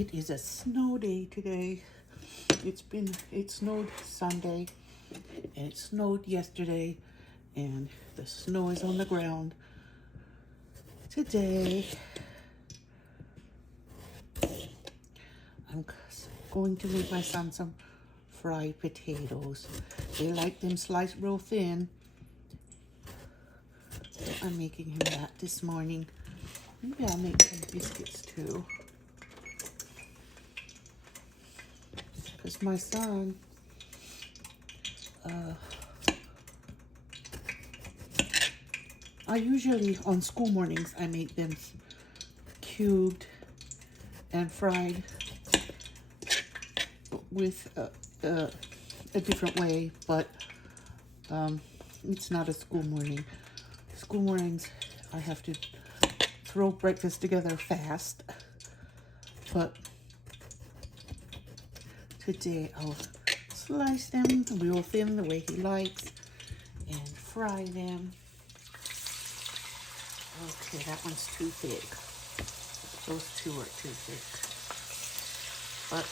It is a snow day today. It snowed Sunday and it snowed yesterday, and the snow is on the ground today. I'm going to make my son some fried potatoes. They like them sliced real thin, so I'm making him that this morning. Maybe I'll make some biscuits too, because my son I usually on school mornings I make them cubed and fried with a different way, but it's not a school morning. School mornings I have to throw breakfast together fast, but today I'll slice them real thin the way he likes and fry them. Okay, that one's too thick. Those two are too thick. But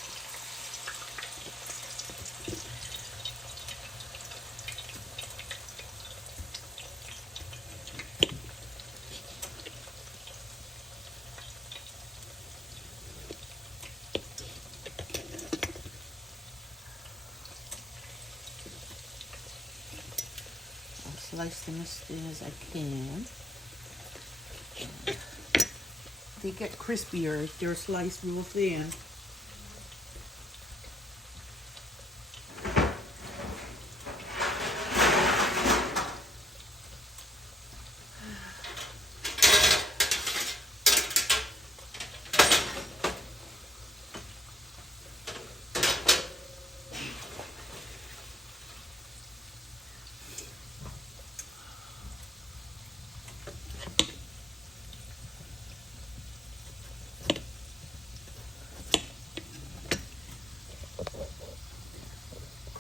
I'll slice them as thin as I can. They get crispier if they're sliced real thin.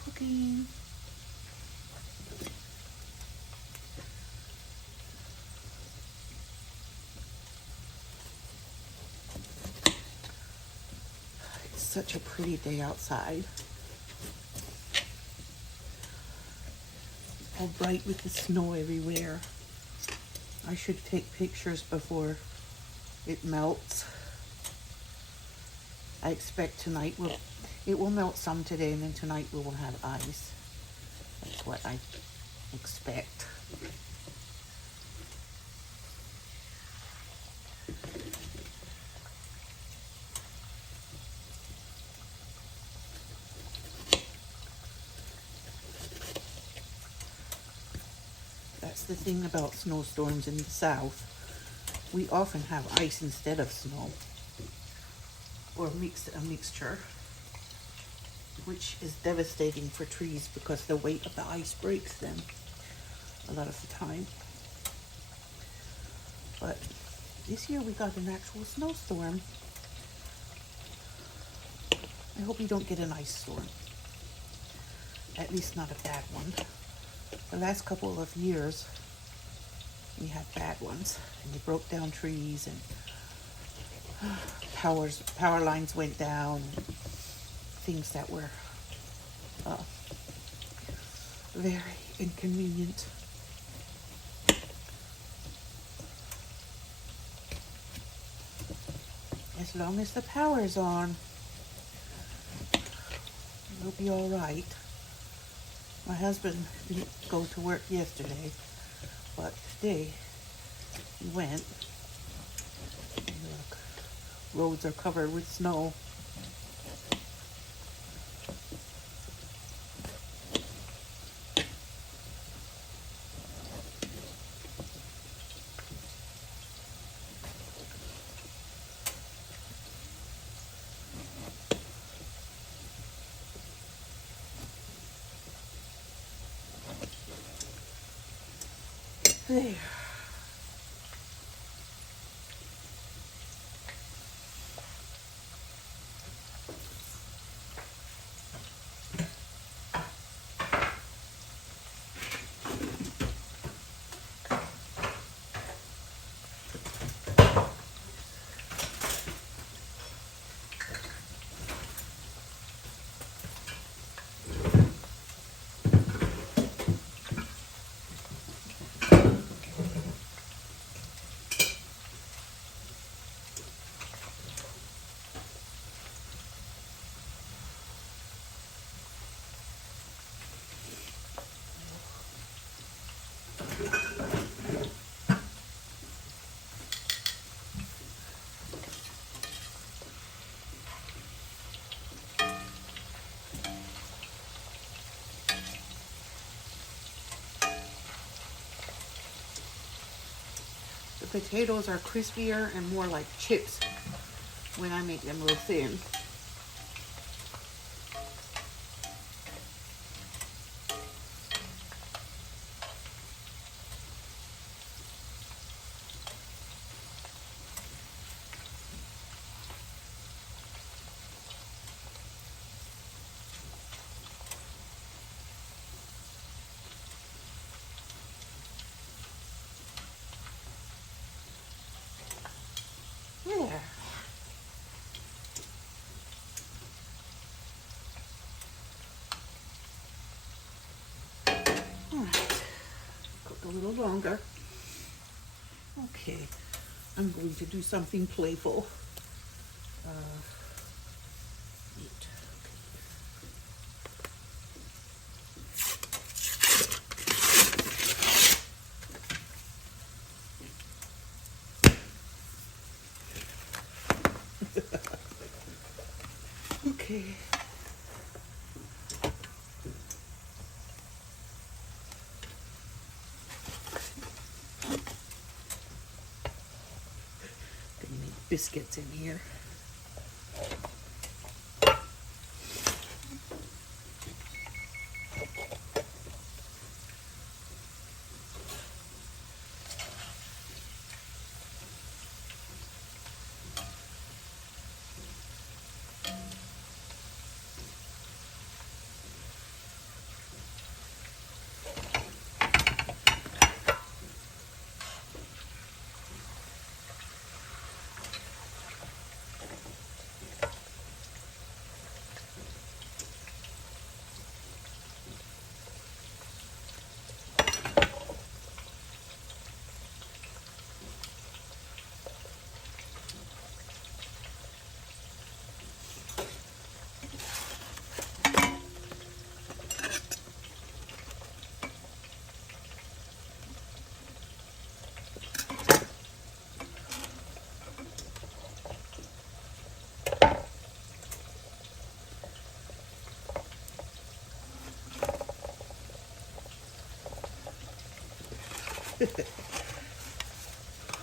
Cooking. It's such a pretty day outside. All bright with the snow everywhere. I should take pictures before it melts. I expect tonight it will melt some today, and then tonight we will have ice. That's what I expect. That's the thing about snowstorms in the south. We often have ice instead of snow, or a mixture, which is devastating for trees because the weight of the ice breaks them a lot of the time. But this year we got an actual snowstorm. I hope you don't get an ice storm. At least not a bad one. The last couple of years we had bad ones, and they broke down trees, and power lines went down, and things that were very inconvenient. As long as the power's on, we'll be all right. My husband didn't go to work yesterday, but today he went. Look, roads are covered with snow. There. potatoes are crispier and more like chips when I make them real thin. Yeah. All right. Cook a little longer. Okay. I'm going to do something playful. Meat. Okay. Gonna make biscuits in here.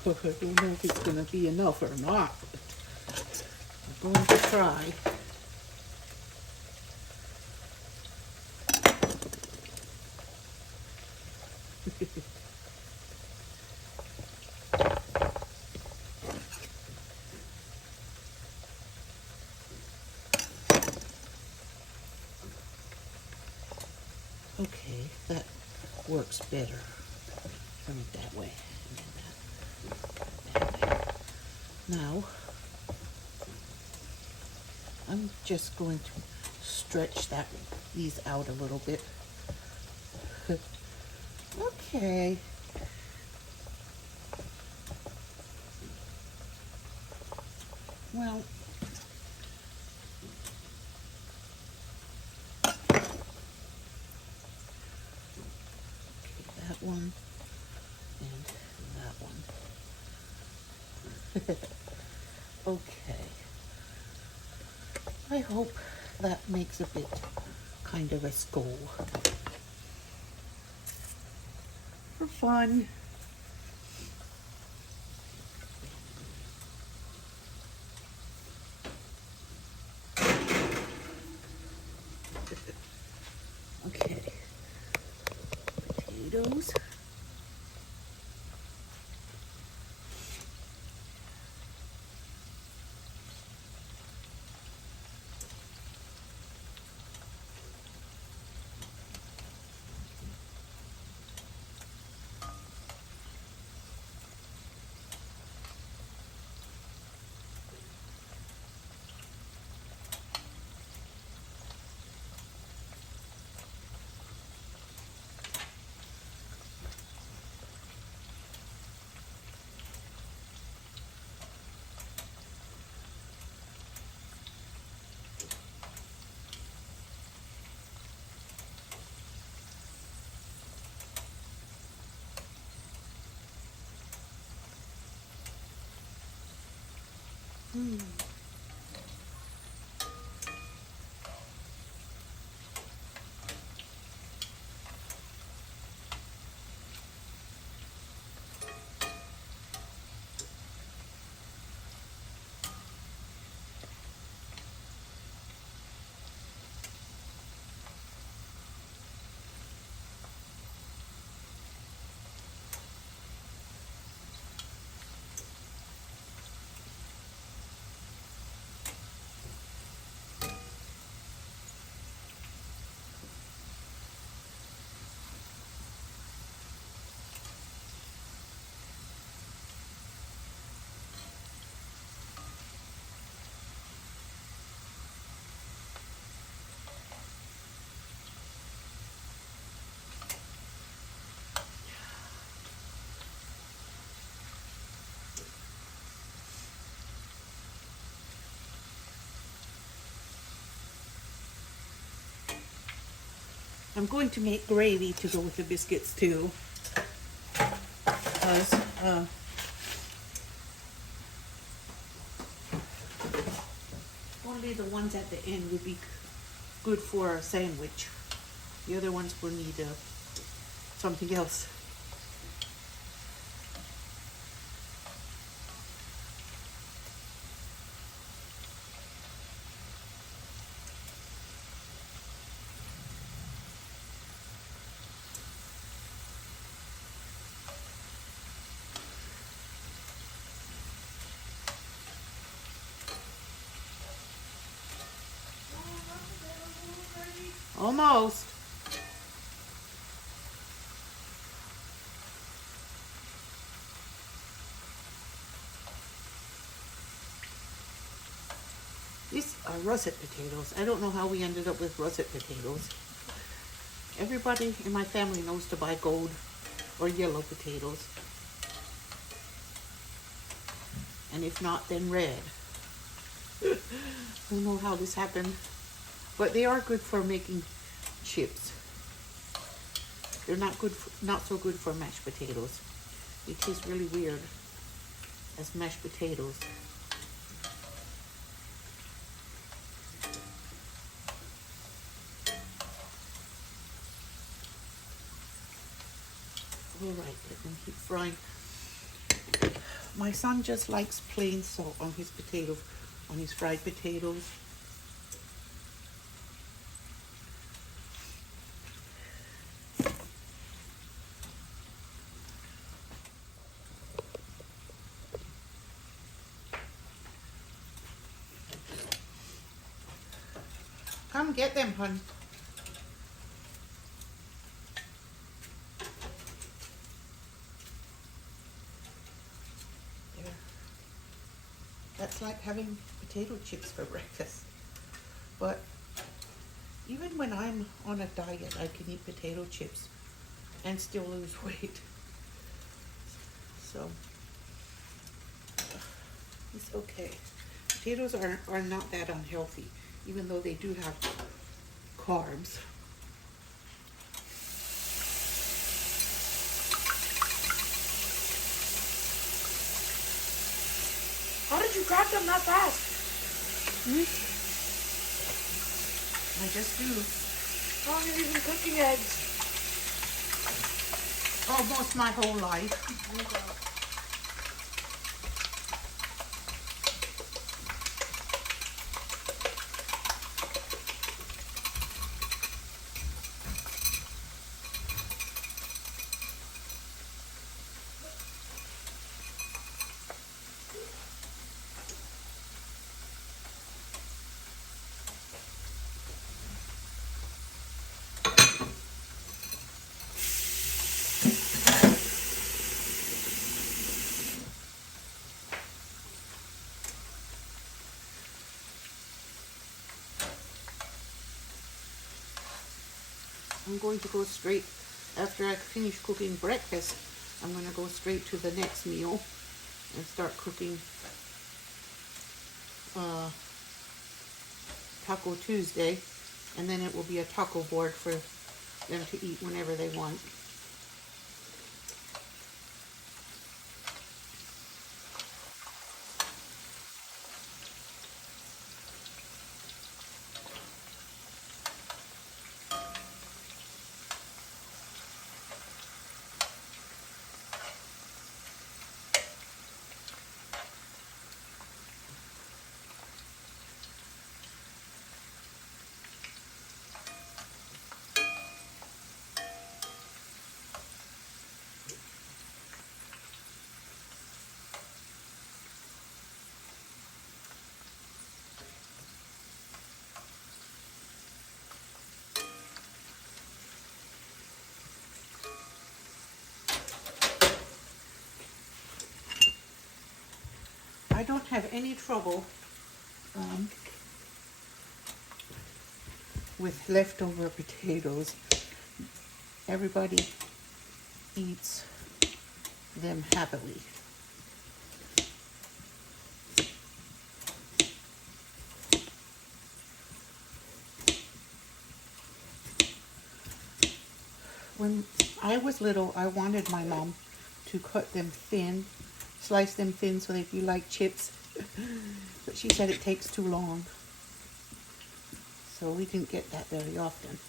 I don't know if it's going to be enough or not. I'm going to try. Okay, that works better. Turn it that way. And then that way. Now, I'm just going to stretch these out a little bit. Okay. Well, that one and that one. Okay. I hope that makes a bit kind of a skull. For fun. Okay. Potatoes. I'm going to make gravy to go with the biscuits too, because only the ones at the end would be good for a sandwich. The other ones will need something else. Almost. These are russet potatoes. I don't know how we ended up with russet potatoes. Everybody in my family knows to buy gold or yellow potatoes. And if not, then red. I don't know how this happened. But they are good for making chips. They're not so good for mashed potatoes. They taste really weird as mashed potatoes. All right, let them keep frying. My son just likes plain salt on his potatoes, on his fried potatoes. Come get them, hon. There. That's like having potato chips for breakfast. But even when I'm on a diet, I can eat potato chips and still lose weight. So it's okay. Potatoes are not that unhealthy, even though they do have carbs. How did you crack them that fast? I just do. How long have you been cooking eggs? Almost my whole life. I'm going to go straight, after I finish cooking breakfast, I'm going to go straight to the next meal and start cooking Taco Tuesday, and then it will be a taco board for them to eat whenever they want. I don't have any trouble with leftover potatoes. Everybody eats them happily. When I was little, I wanted my mom to cut them thin, slice them thin so they'd be like chips. But she said it takes too long. So we didn't get that very often.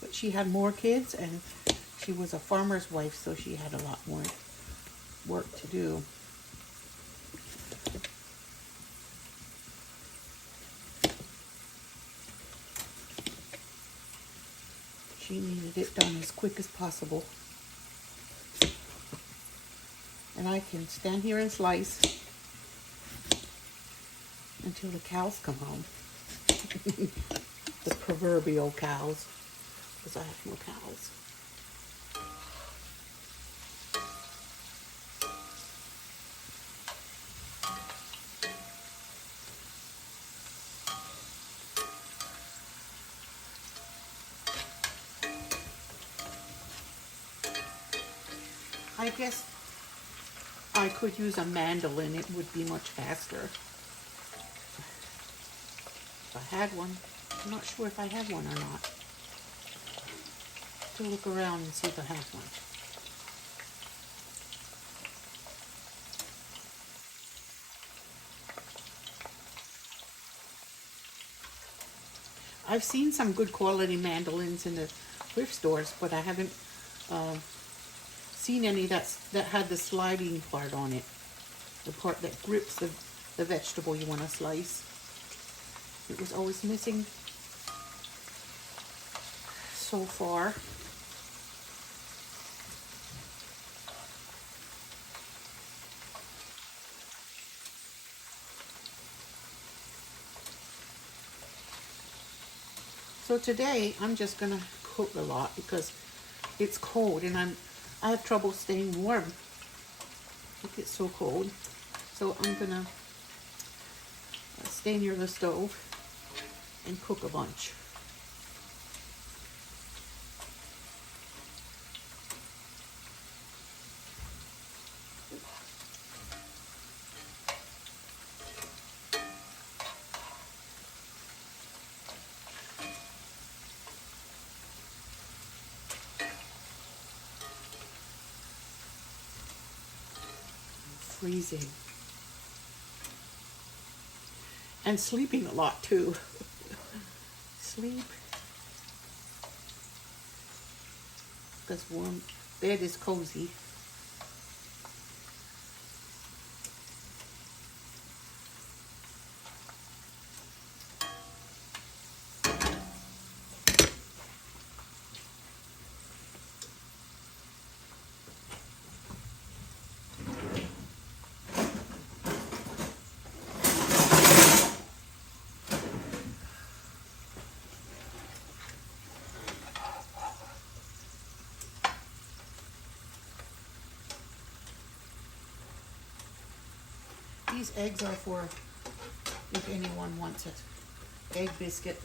But she had more kids and she was a farmer's wife, so she had a lot more work to do. She needed it done as quick as possible. And I can stand here and slice until the cows come home. The proverbial cows, because I have no cows. I guess I could use a mandolin, it would be much faster. If I had one. I'm not sure if I have one or not. To look around and see if I have one. I've seen some good quality mandolins in the thrift stores, but I haven't seen any that had the sliding part on it. The part that grips the vegetable you want to slice. It was always missing so far. So today I'm just gonna cook a lot because it's cold and I have trouble staying warm. Look, it's so cold. So I'm gonna stay near the stove and cook a bunch. Freezing. And sleeping a lot too. Sleep. Because warm bed is cozy. These eggs are for if anyone wants it. Egg biscuit.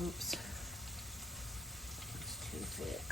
Oops. It's too thick.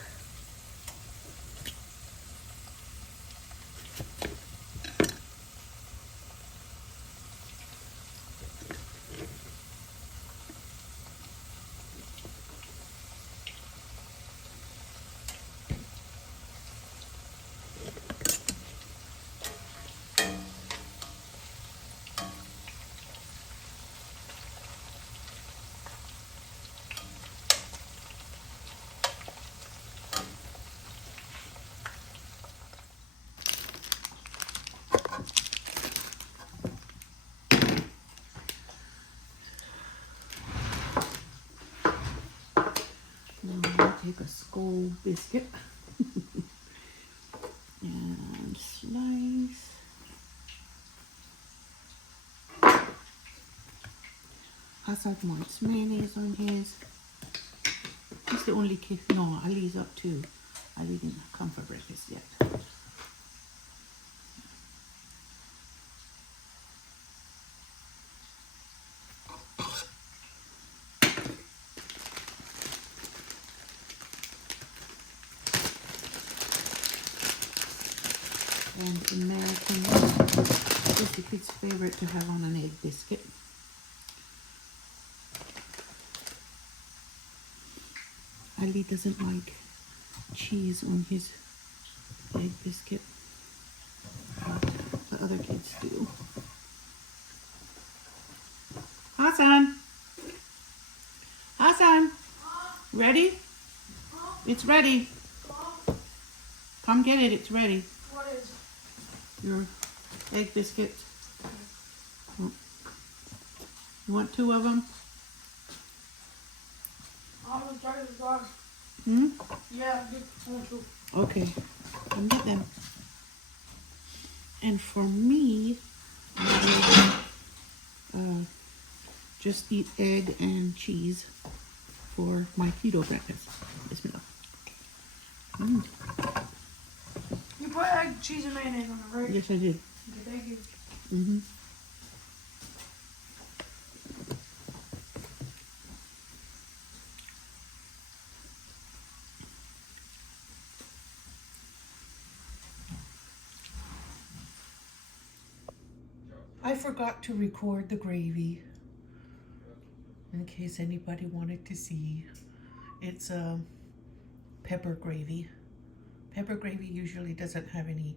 make a skull biscuit. And slice. Hassan wants mayonnaise on his. He's the only kid. No, Ali's up too. Ali didn't come for breakfast yet. And American is the kid's favorite to have on an egg biscuit. Ali doesn't like cheese on his egg biscuit, but the other kids do. Hassan! Hassan! Ready? It's ready. Come get it, it's ready. What is? Your egg biscuits. You want 2 of them? I'm gonna try this last. Hmm? Yeah, get one too. Okay, come get them. And for me, I will just eat egg and cheese for my keto breakfast. Bismillah. You put egg, cheese, and mayonnaise on it, right? Yes, I did. Okay, thank you. Mm-hmm. I forgot to record the gravy in case anybody wanted to see. It's pepper gravy. Pepper gravy usually doesn't have any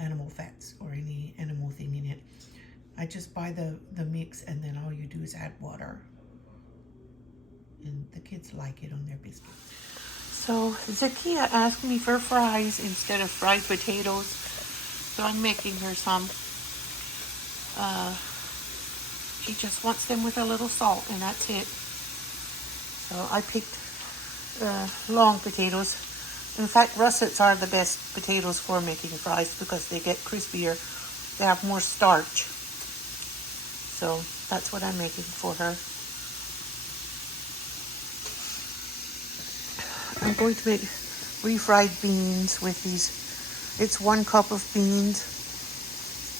animal fats or any animal thing in it. I just buy the mix and then all you do is add water. And the kids like it on their biscuits. So Zakia asked me for fries instead of fried potatoes. So I'm making her some. She just wants them with a little salt and that's it. So I picked long potatoes. In fact, russets are the best potatoes for making fries because they get crispier. They have more starch. So that's what I'm making for her. I'm going to make refried beans with these. It's 1 cup of beans.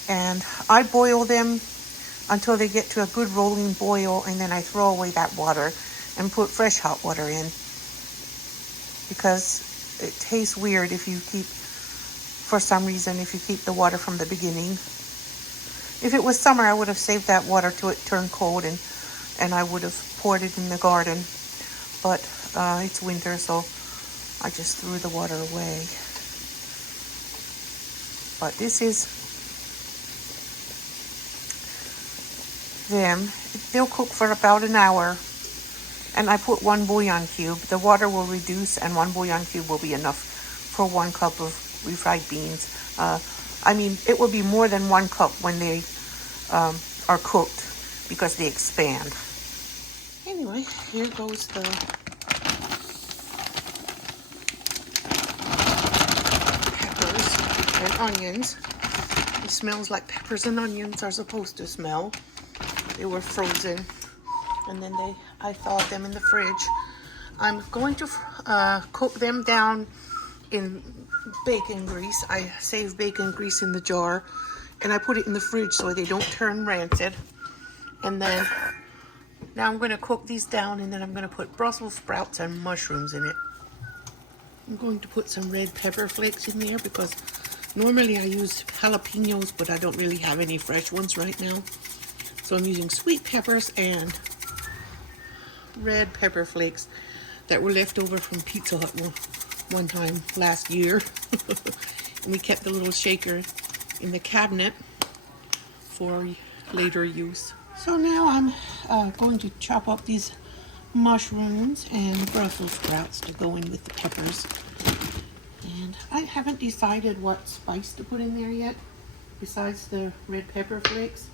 And I boil them until they get to a good rolling boil, and then I throw away that water and put fresh hot water in, because it tastes weird if you keep, for some reason, if you keep the water from the beginning. If it was summer, I would have saved that water till it turned cold, and I would have poured it in the garden. But it's winter, so I just threw the water away. But this is them. They'll cook for about an hour, and I put 1 bouillon cube. The water will reduce, and 1 bouillon cube will be enough for 1 cup of refried beans. I mean, it will be more than 1 cup when they are cooked, because they expand. Anyway, here goes the peppers and onions. It smells like peppers and onions are supposed to smell. They were frozen, and then I thawed them in the fridge. I'm going to cook them down in bacon grease. I save bacon grease in the jar, and I put it in the fridge so they don't turn rancid. And then now I'm going to cook these down, and then I'm going to put Brussels sprouts and mushrooms in it. I'm going to put some red pepper flakes in there because normally I use jalapenos, but I don't really have any fresh ones right now. So I'm using sweet peppers and red pepper flakes that were left over from Pizza Hut one time last year. And we kept the little shaker in the cabinet for later use. So now I'm going to chop up these mushrooms and Brussels sprouts to go in with the peppers. And I haven't decided what spice to put in there yet, besides the red pepper flakes.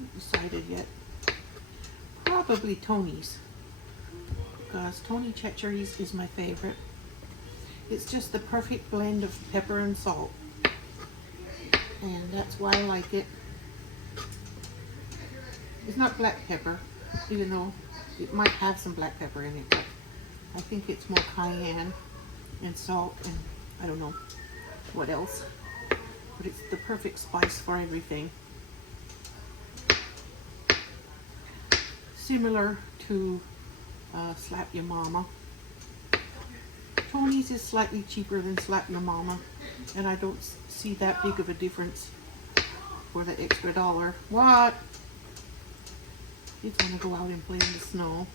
Haven't decided yet. Probably Tony's, because Tony Chachere's is my favorite. It's just the perfect blend of pepper and salt, and that's why I like it. It's not black pepper, even though it might have some black pepper in it, but I think it's more cayenne and salt and I don't know what else, but it's the perfect spice for everything. Similar to Slap Your Mama. Tony's is slightly cheaper than Slap Your Mama, and I don't see that big of a difference for the extra $1. What? Kids want to go out and play in the snow.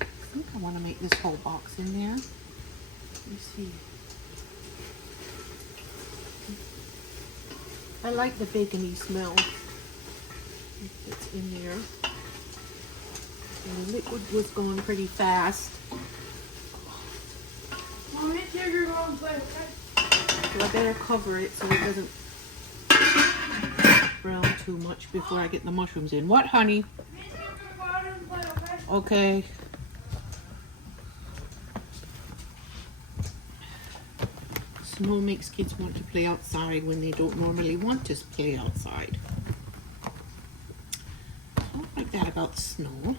I think I want to make this whole box in there. Let me see. I like the bacony smell that's in there. And the liquid was going pretty fast. Mommy, take your go and play, okay? So I better cover it so it doesn't brown too much before I get the mushrooms in. What, honey? Me and you are gonna go out and play, okay? Okay. Snow makes kids want to play outside when they don't normally want to play outside. I don't like that about snow.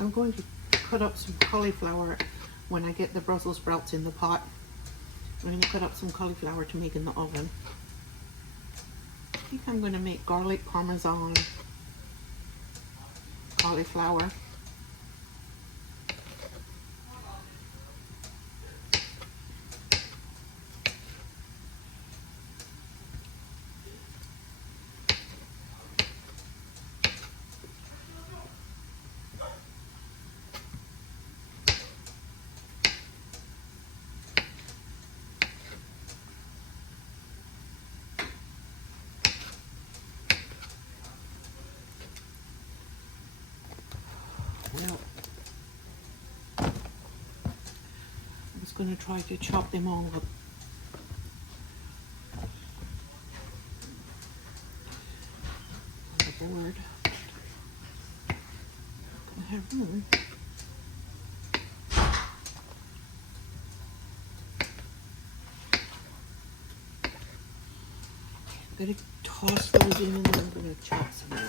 I'm going to cut up some cauliflower when I get the Brussels sprouts in the pot. I'm going to cut up some cauliflower to make in the oven. I think I'm going to make garlic parmesan cauliflower. Well, I was going to try to chop them all up. On the board. Don't have room. I'm going to toss those in and then I'm going to chop some more.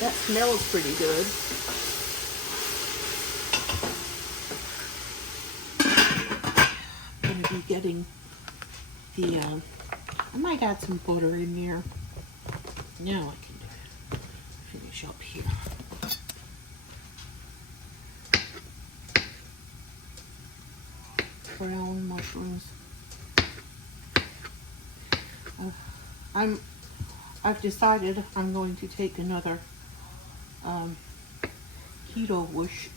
That smells pretty good. I'm going to be getting the, I might add some butter in there. Now I can finish up here. Brown mushrooms. I've decided I'm going to take another keto whoosh.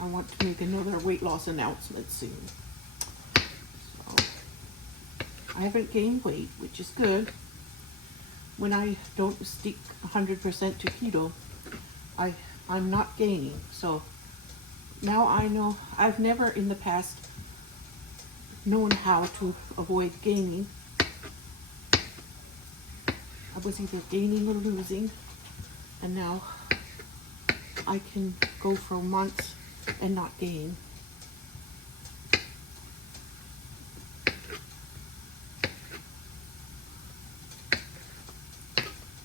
I want to make another weight loss announcement soon. So I haven't gained weight, which is good. When I don't stick 100% to keto, I'm not gaining. So now I know. I've never in the past known how to avoid gaining. I was either gaining or losing, and now I can go for months and not gain.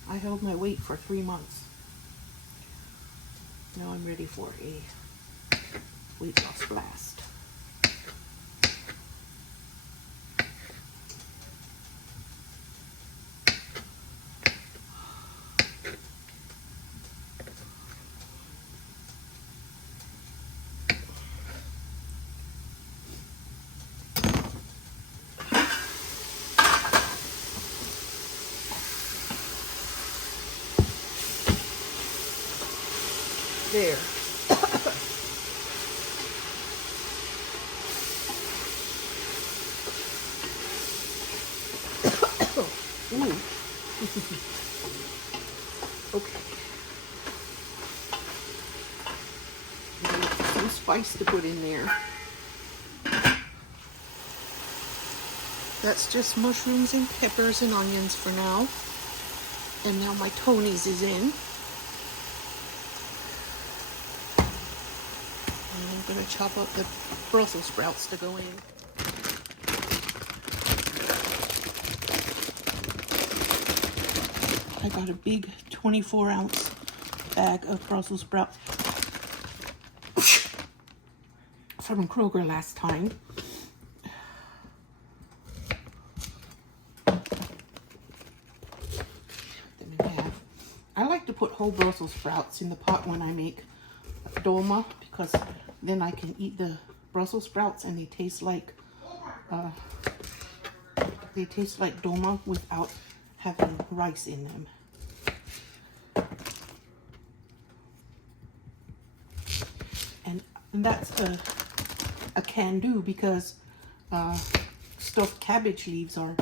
I held my weight for 3 months. Now I'm ready for a weight loss blast. There. Ooh. Okay. Some spice to put in there. That's just mushrooms and peppers and onions for now. And now my Tony's is in. And I'm going to chop up the Brussels sprouts to go in. I got a big 24-ounce bag of Brussels sprouts from Kroger last time. I like to put whole Brussels sprouts in the pot when I make dolma, because then I can eat the Brussels sprouts and they taste like dolma without having rice in them. And that's a can do, because stuffed cabbage leaves are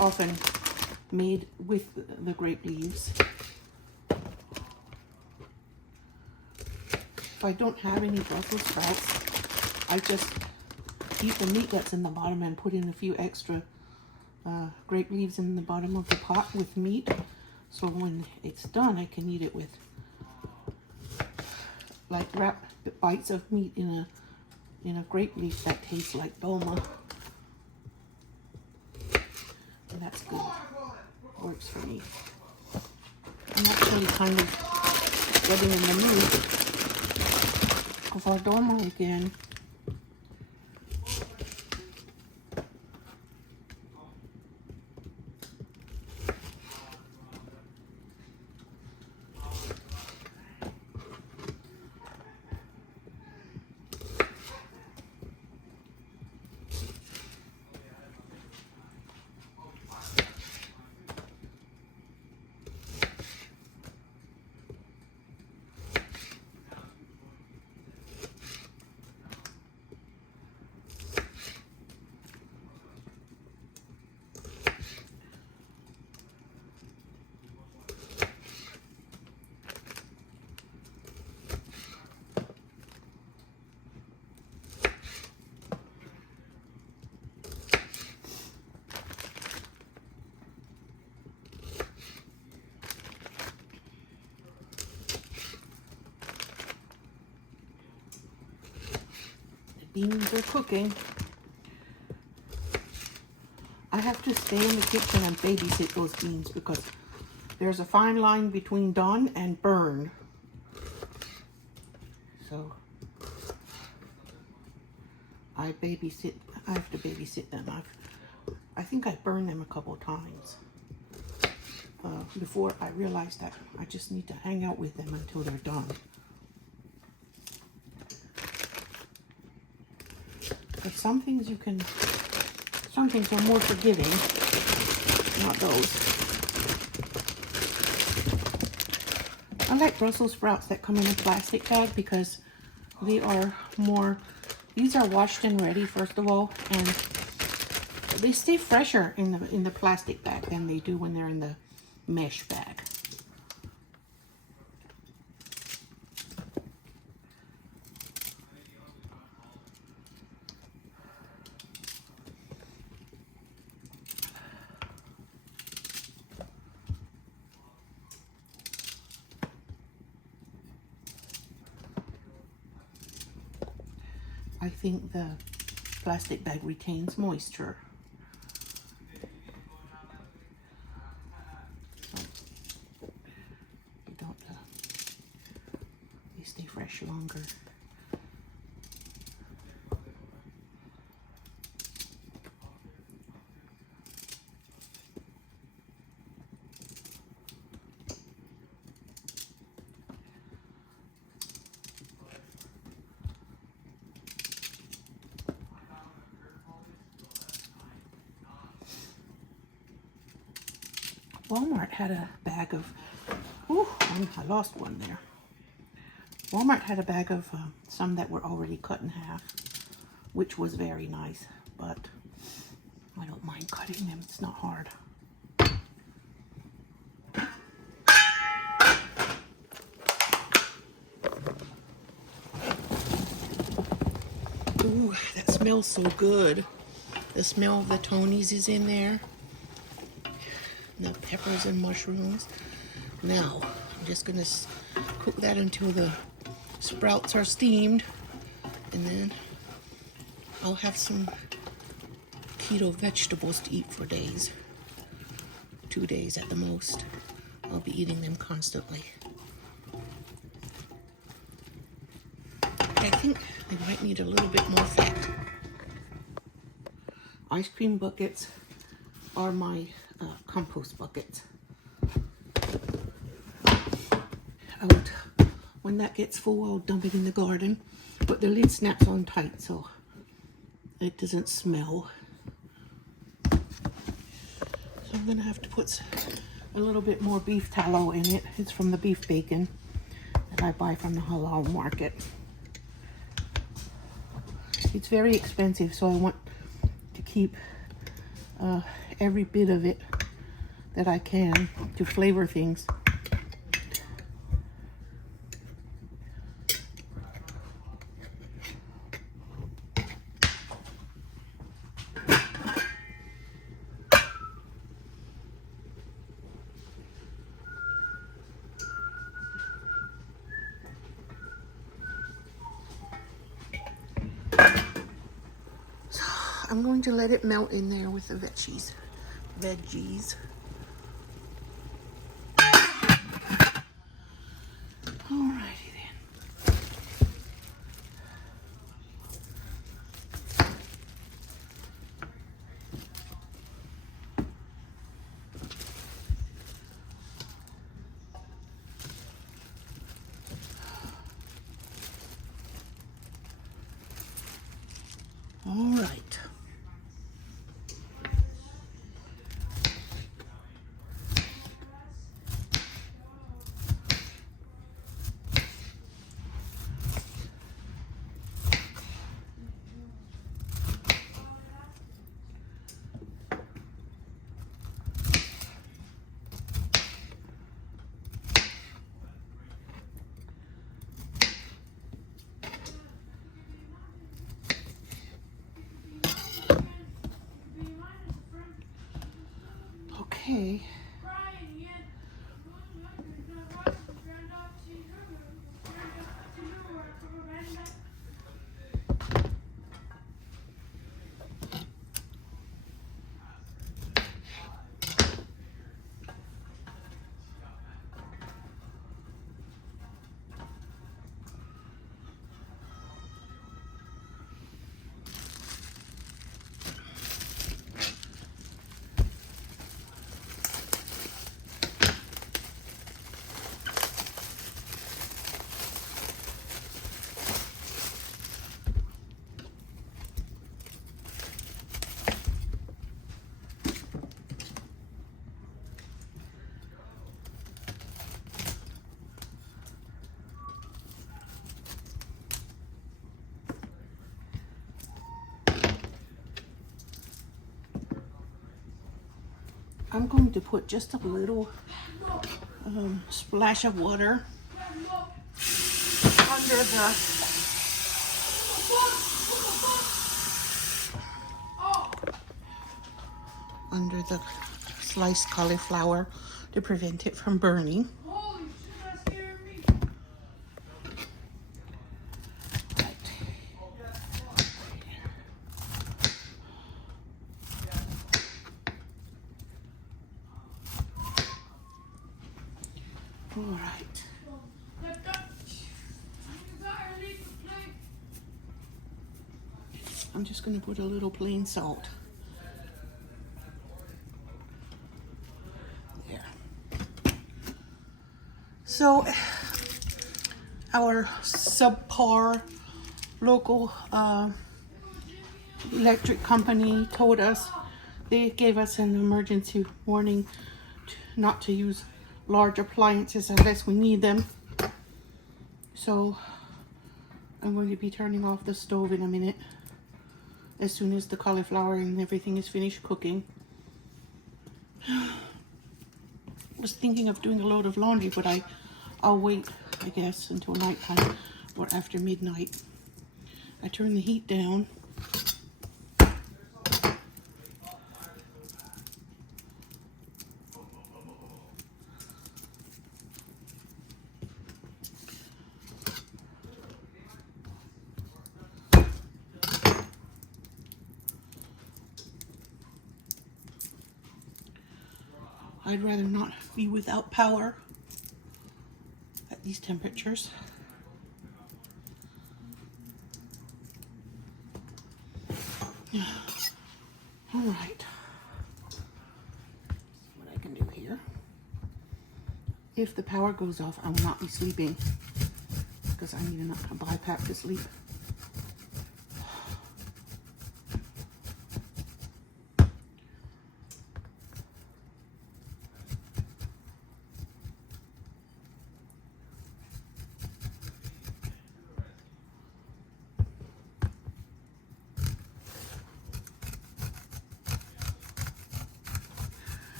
often made with the grape leaves. If I don't have any Brussels sprouts, I just eat the meat that's in the bottom and put in a few extra grape leaves in the bottom of the pot with meat. So when it's done, I can eat it with, like, wrap bites of meat in a grape leaf that tastes like dolma. And that's good. Works for me. I'm actually kind of getting in the mood of our dolma again. Beans are cooking. I have to stay in the kitchen and babysit those beans because there's a fine line between done and burn. So I have to babysit them. I think I burned them a couple times before I realized that I just need to hang out with them until they're done. But some things are more forgiving, not those. I like Brussels sprouts that come in a plastic bag because they are these are washed and ready, first of all, and they stay fresher in the plastic bag than they do when they're in the mesh bag. I think the plastic bag retains moisture. So they stay fresh longer. Walmart had a bag of, I lost one there. Walmart had a bag of some that were already cut in half, which was very nice, but I don't mind cutting them. It's not hard. Ooh, that smells so good. The smell of the Tonys is in there. The peppers and mushrooms. Now, I'm just gonna cook that until the sprouts are steamed, and then I'll have some keto vegetables to eat for days. 2 days at the most. I'll be eating them constantly. I think they might need a little bit more fat. Ice cream buckets are my compost buckets. When that gets full, I'll dump it in the garden, but the lid snaps on tight so it doesn't smell. So I'm gonna have to put a little bit more beef tallow in it. It's from the beef bacon that I buy from the halal market. It's very expensive, so I want to keep every bit of it that I can to flavor things. I'm going to let it melt in there with the veggies. Alrighty then. All right. Okay. I'm going to put just a little splash of water under the sliced cauliflower to prevent it from burning. All right. I'm just going to put a little plain salt. There. So, our subpar local electric company told us, they gave us an emergency warning not to use large appliances unless we need them. So I'm going to be turning off the stove in a minute as soon as the cauliflower and everything is finished cooking. I was thinking of doing a load of laundry, but I'll wait, I guess, until nighttime or after midnight. I turn the heat down. I'd rather not be without power at these temperatures. All right. What I can do here. If the power goes off, I will not be sleeping because I need enough of a BiPAP to sleep.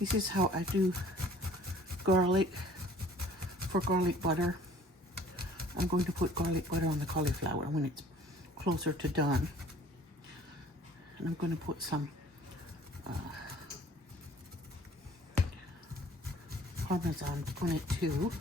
This is how I do garlic for garlic butter. I'm going to put garlic butter on the cauliflower when it's closer to done. And I'm going to put some Parmesan on it too.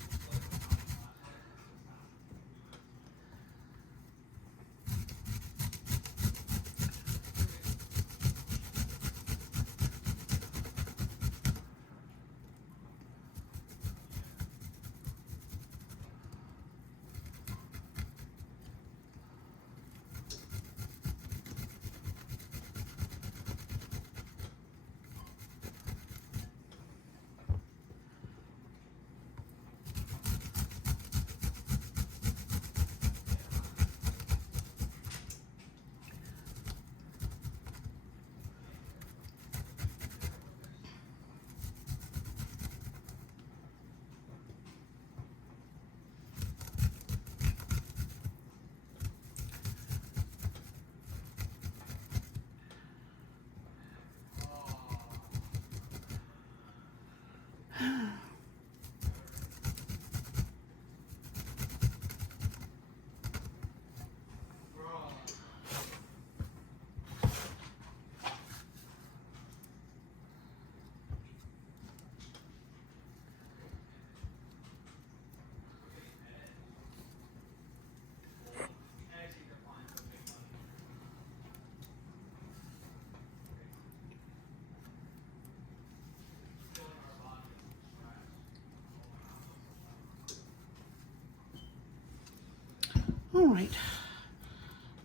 All right,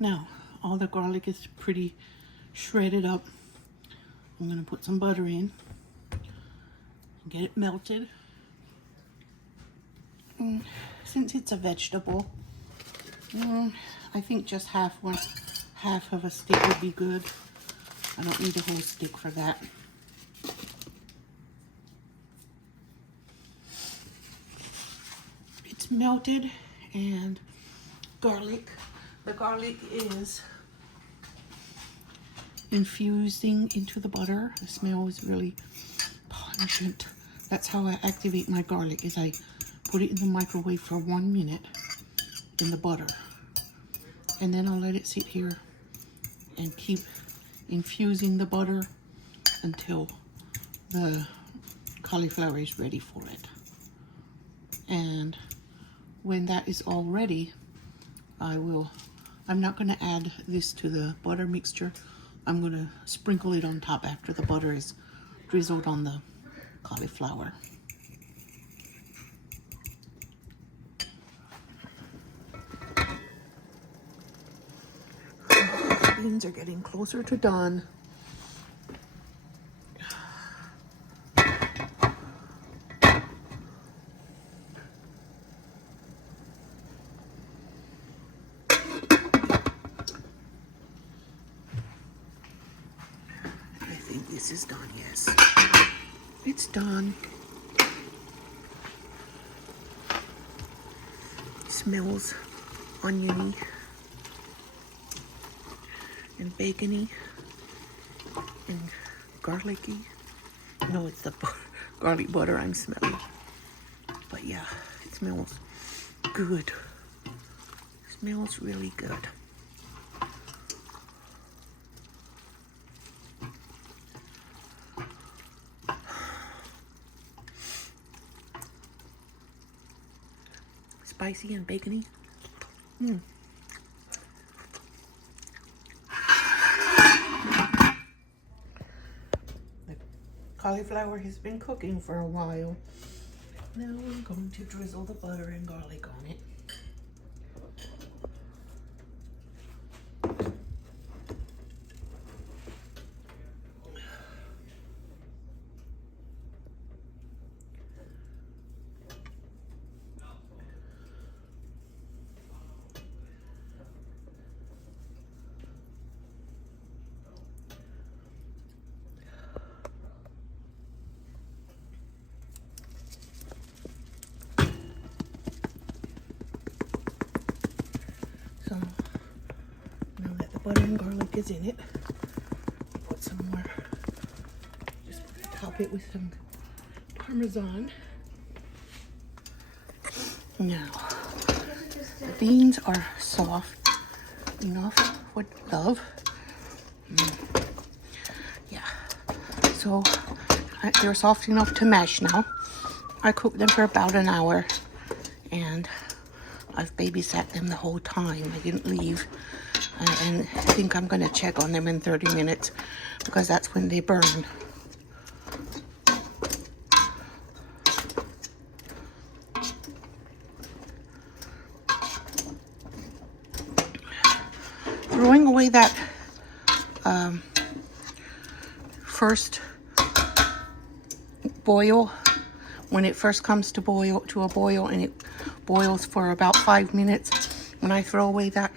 now all the garlic is pretty shredded up. I'm gonna put some butter in, get it melted. Since it's a vegetable, I think just half of a stick would be good. I don't need a whole stick for that. It's melted and the garlic is infusing into the butter. The smell is really pungent. That's how I activate my garlic, is I put it in the microwave for 1 minute in the butter. And then I'll let it sit here and keep infusing the butter until the cauliflower is ready for it. And when that is all ready, I'm not going to add this to the butter mixture. I'm going to sprinkle it on top after the butter is drizzled on the cauliflower. The beans are getting closer to done. This is done, yes. It's done. Smells oniony and bacony and garlicky. No, it's the garlic butter I'm smelling. But yeah, it smells good. It smells really good. Spicy and bacony. The cauliflower has been cooking for a while. Now I'm going to drizzle the butter and garlic on it. So now that the butter and garlic is in it, put some more, just top it with some Parmesan. Now, the beans are soft enough for love. Yeah, so they're soft enough to mash now. I cooked them for about an hour, and I've babysat them the whole time. I didn't leave. And I think I'm going to check on them in 30 minutes because that's when they burn. Throwing away that first boil, when it first comes to a boil and it boils for about 5 minutes, when I throw away that,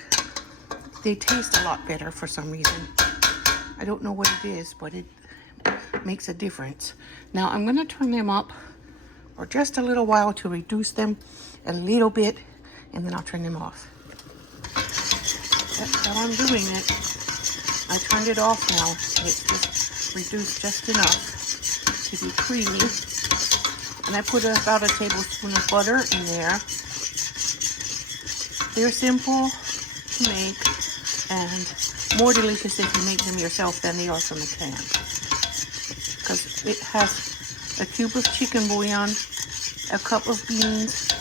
they taste a lot better for some reason. I don't know what it is, but it makes a difference. Now I'm going to turn them up for just a little while to reduce them a little bit, and then I'll turn them off. That's how I'm doing it. I turned it off now. It's just reduced just enough to be creamy. And I put about a tablespoon of butter in there. They're simple to make and more delicious if you make them yourself than they are from a can. Because it has a cube of chicken bouillon, a cup of beans,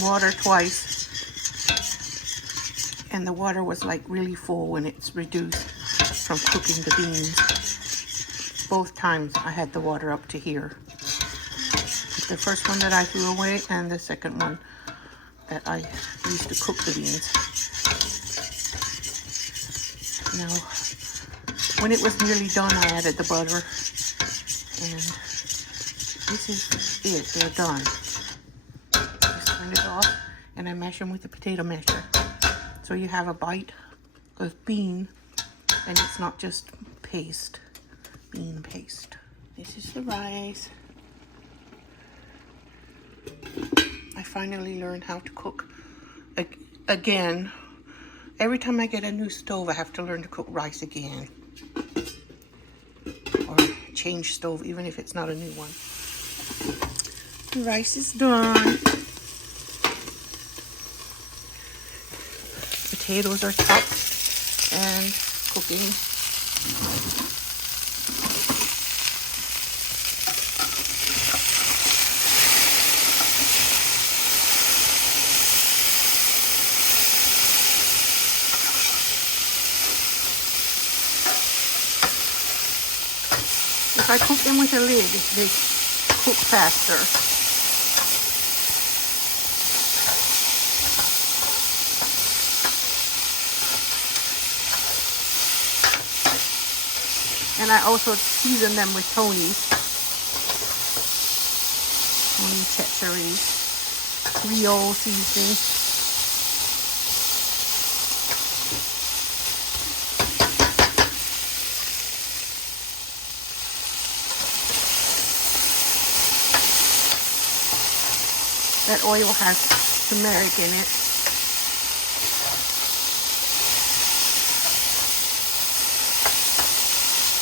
water twice, and the water was like really full when it's reduced from cooking the beans. Both times I had the water up to here. The first one that I threw away and the second one that I used to cook the beans. Now, when it was nearly done, I added the butter, and this is it. They're done. Just turn it off, and I mash them with the potato masher. So you have a bite of bean, and it's not just paste, bean paste. This is the rice. I finally learned how to cook again. Every time I get a new stove, I have to learn to cook rice again. Or change stove, even if it's not a new one. The rice is done. Potatoes are chopped and cooking. If I cook them with a lid, they cook faster. And I also season them with Tony Chechery, Creole seasoning. That oil has turmeric in it.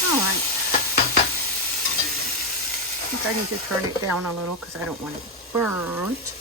All right. I think I need to turn it down a little because I don't want it burnt.